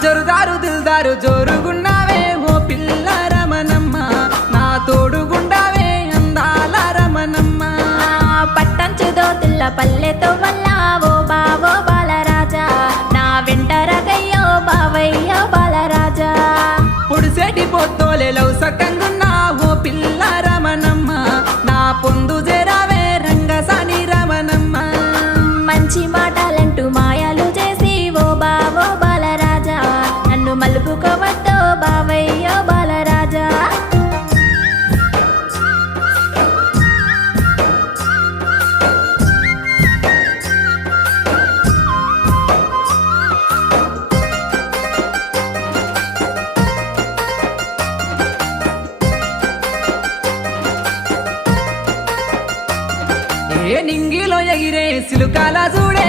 జరుదారు దిల్దారు జోరుగున్నావే ఓ పిల్ల రమణమ్మ, నా తోడుగుండావే అందాల రమణమ్మ. పట్టంచు దోతుల్ల పల్లెతో మల్లా ఓ బావో బాలరాజా, నా వెంట రగయ్యో బావయ్యో బాలరాజా. పొడిసేటి పొత్తోలే లవ్ సక్కంగున్నా ఓ పిల్ల రమణమ్మ, నా పొందు జరావే రంగసాని రమణమ్మ. మంచి మాటలంటూ మాయాలు చేసి ఓ బావో బాలరాజా, నన్ను మలుపుకోవద్దో బావయ్యో బాలరాజా. ఏ నింగిలో ఎగిరే సిలుకాల చూడే